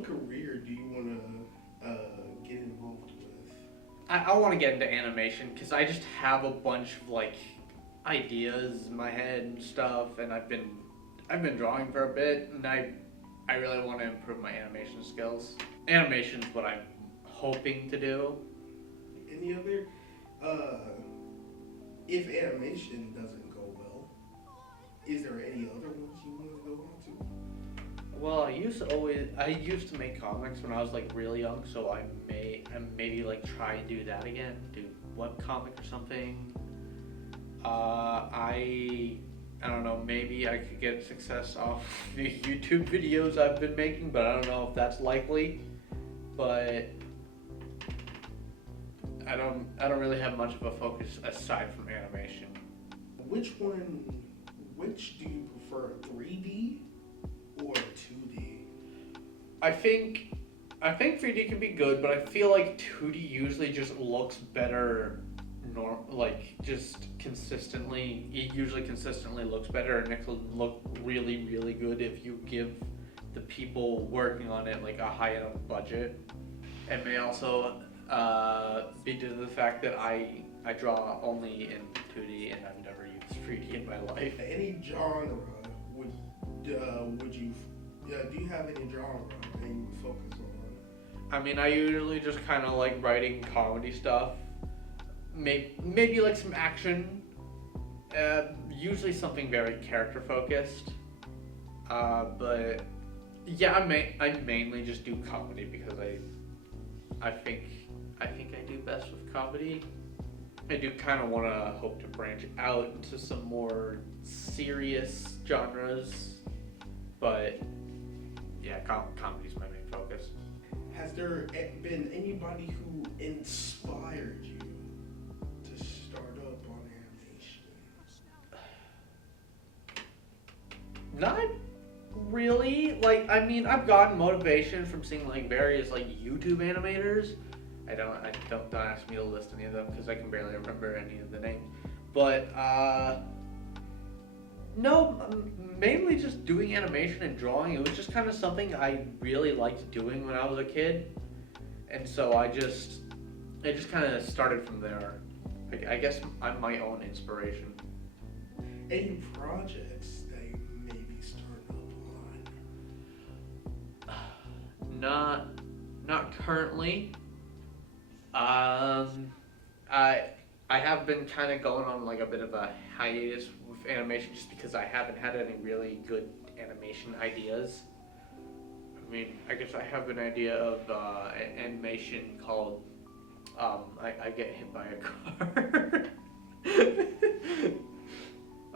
what career do you want to get involved with? I want to get into animation because I just have a bunch of like ideas in my head and stuff, and I've been drawing for a bit, and I really want to improve my animation skills. Animation's what I'm hoping to do. Any other? Uh, if animation doesn't go well, is there any other ones you want to go on to? Well, I used to make comics when I was like really young, so I maybe like try and do that again, do webcomic or something. I don't know, maybe I could get success off the YouTube videos I've been making, but I don't know if that's likely. But I don't really have much of a focus aside from animation. Which one? Which do you prefer, 3D or 2D? I think 3D can be good, but I feel like 2D usually just looks better like just consistently. It usually consistently looks better, and it will look really, really good if you give the people working on it like a high enough budget. It may also be due to the fact that I draw only in 2D and I've never used 3D in my life. Any genre would you? Do you have any genre that you would focus on? I mean, I usually just kind of like writing comedy stuff. Maybe like some action. Usually something very character focused. But yeah, I mainly just do comedy because I think I do best with comedy. I do kind of want to hope to branch out into some more serious genres, but yeah, comedy's my main focus. Has there been anybody who inspired you to start up on animation? Not really. Like, I mean, I've gotten motivation from seeing like various like YouTube animators. Don't ask me to list any of them because I can barely remember any of the names. But no, mainly just doing animation and drawing. It was just kind of something I really liked doing when I was a kid, and so it just kind of started from there. I guess I'm my own inspiration. Any projects that you maybe start up on? Not currently. I have been kind of going on like a bit of a hiatus with animation just because I haven't had any really good animation ideas. I mean, I guess I have an idea of an animation called I get hit by a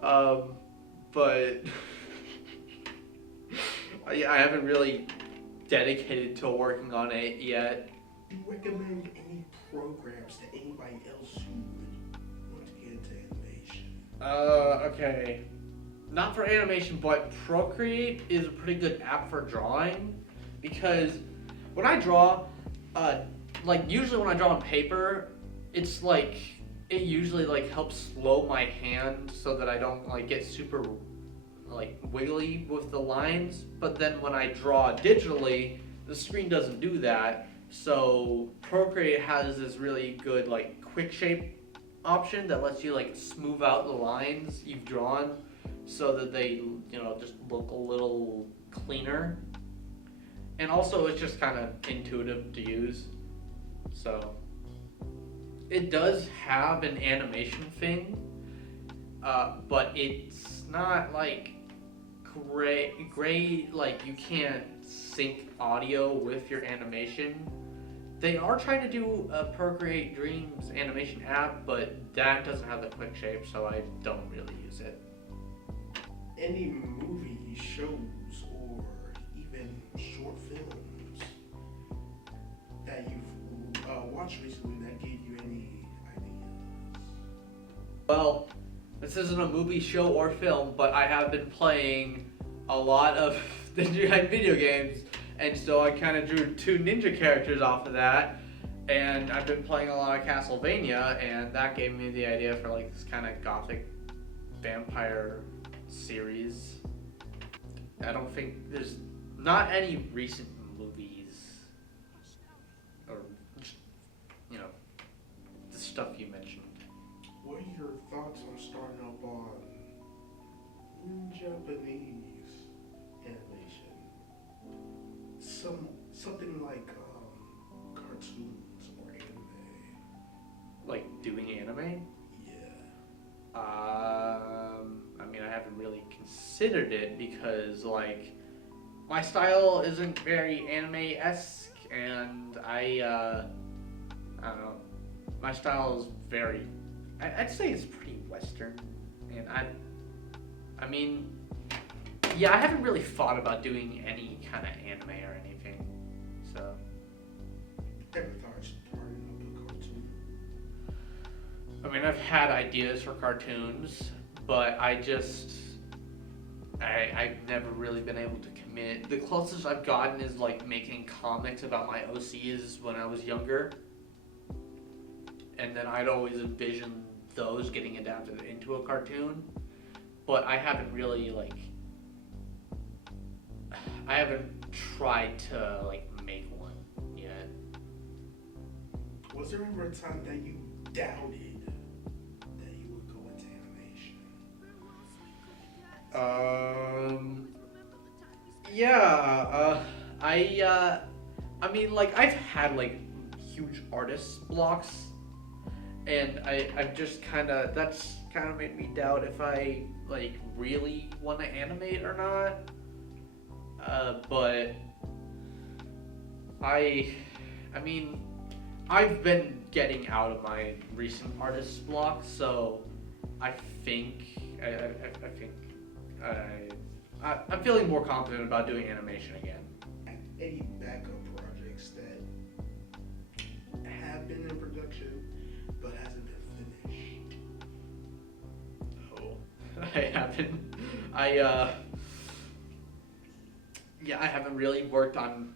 car. But yeah, I haven't really dedicated to working on it yet. Do you recommend any programs to anybody else who would want to get into animation? Okay. Not for animation, but Procreate is a pretty good app for drawing because when I draw, like usually when I draw on paper, it's like it usually like helps slow my hand so that I don't like get super like wiggly with the lines. But then when I draw digitally, the screen doesn't do that. So Procreate has this really good like quick shape option that lets you like smooth out the lines you've drawn so that they just look a little cleaner. And also it's just kind of intuitive to use. So it does have an animation thing, but it's not like great like you can't sync audio with your animation. They are trying to do a Procreate Dreams animation app, but that doesn't have the quick shape, so I don't really use it. Any movie, shows, or even short films that you've watched recently that gave you any ideas? Well, this isn't a movie, show, or film, but I have been playing a lot of the video games, and so I kind of drew two ninja characters off of that, and I've been playing a lot of Castlevania, and that gave me the idea for like this kind of gothic vampire series. I don't think there's not any recent movies stuff you mentioned. What are your thoughts on starting up on Japanese animation? Something like cartoons or anime. Like doing anime? Yeah. I mean, I haven't really considered it because, like, my style isn't very anime-esque, and I don't know. My style is very, I'd say it's pretty Western, and I mean, yeah, I haven't really thought about doing any kind of anime or anything, so. Ever thought of starting up a cartoon? I mean, I've had ideas for cartoons, but I've never really been able to commit. The closest I've gotten is like making comics about my OCs when I was younger. And then I'd always envision those getting adapted into a cartoon. But I haven't really I haven't tried to make one yet. Was there ever a time that you doubted that you would go into animation? Yeah, I mean, I've had huge artist blocks, and I've just that's kind of made me doubt if I really want to animate or not. But I mean, I've been getting out of my recent artist blocks, so I think I'm feeling more confident about doing animation again. Any backup projects that have been in production but hasn't been finished? Oh, I haven't. I haven't really worked on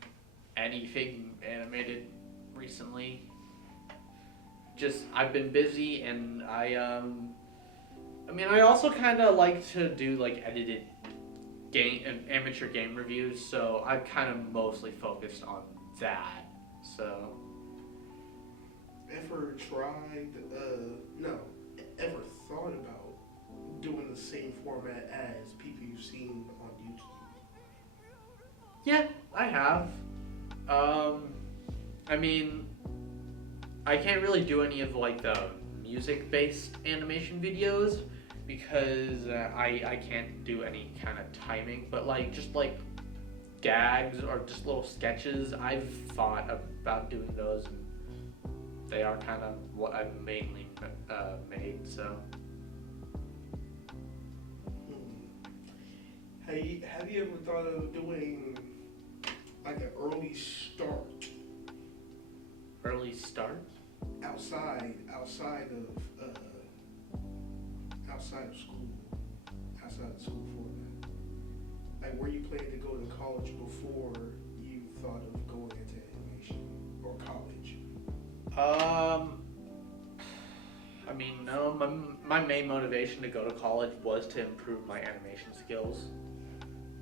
anything animated recently. Just I've been busy, and I mean, I also kind of like to do edited game and amateur game reviews, so I've kind of mostly focused on that. So. Ever tried? No. Ever thought about doing the same format as people you've seen on YouTube? Yeah, I have. I mean, I can't really do any of the music-based animation videos because I can't do any kind of timing, but just gags or just little sketches, I've thought about doing those, and they are kind of what I've mainly made, so. Have you ever thought of doing an early start? Early start? Outside of school, outside of school format. Where you plan to go to college before you thought of going into animation or college? I mean, no, my main motivation to go to college was to improve my animation skills.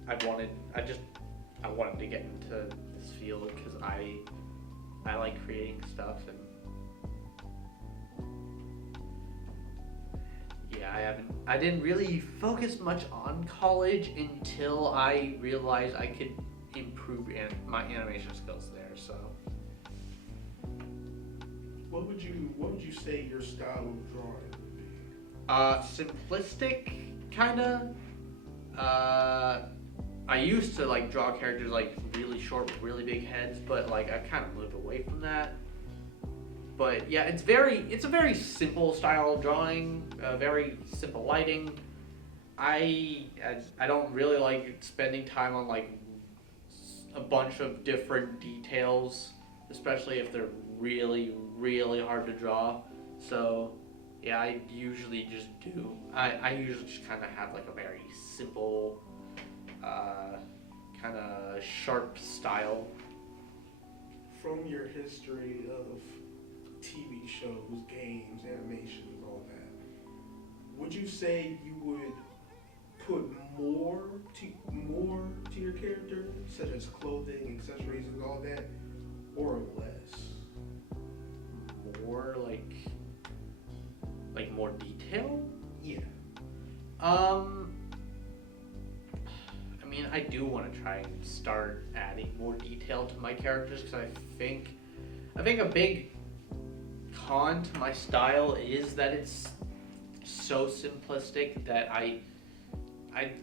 I wanted to get into this field because I like creating stuff, and yeah, I didn't really focus much on college until I realized I could improve my animation skills there, so. What would you say your style of drawing would be? Simplistic, kinda. I used to draw characters really short with really big heads, but I've kind of moved away from that. But yeah, it's a very simple style of drawing, very simple lighting. I don't really like spending time on a bunch of different details, especially if they're really, really hard to draw. So yeah, I usually just kind of have a very simple, kind of sharp style. From your history of TV shows, games, animations, all that, would you say you would put more to your character, such as clothing, accessories, and all that, or less? More adding more detail. Yeah. I mean, I do want to try and start adding more detail to my characters because I think a big con to my style is that it's so simplistic that I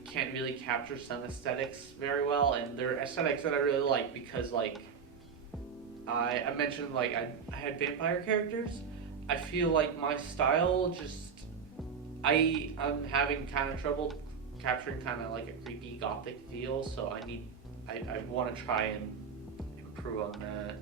can't really capture some aesthetics very well, and they're aesthetics that I really like because like I mentioned like I had vampire characters. I feel like my style just I'm having kind of trouble capturing kind of like a creepy gothic feel, so I want to try and improve on that.